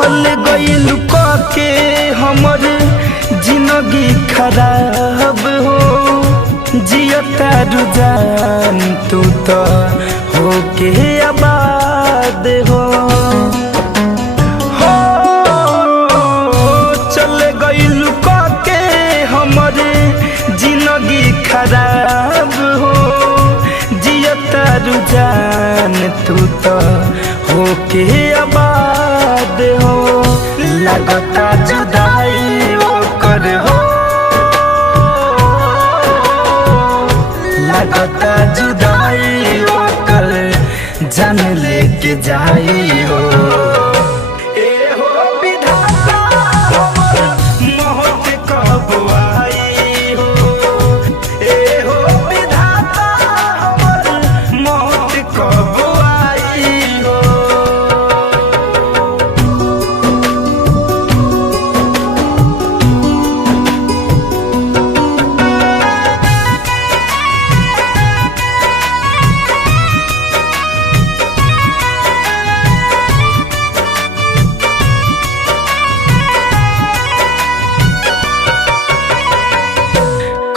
चल गइल के हमर जिंदगी खराब हो जियता रुझान तू तो होके आबाद हो चल गइल के हमर जिंदगी खराब हो जियता रुझान तू तो होके आबाद हो लगता जुदाई ओकर हो लगता जुदाई ओकर जान लेके जाई हो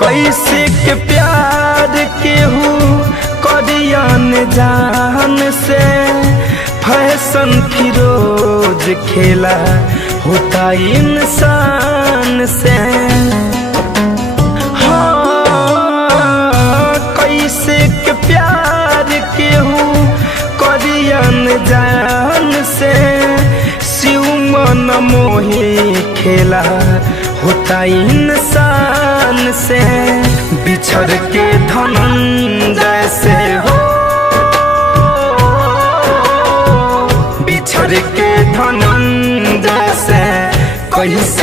कैसे के प्यार केहू करियन जान से फैशन फिरोज खेला होता इंसान से हाँ कैसे के प्यार केहू करियन जान से शिव मन मोही खेला होता इंसान से बिछड़ के धनंजय से हो बिछड़ के धनंजय से कैसे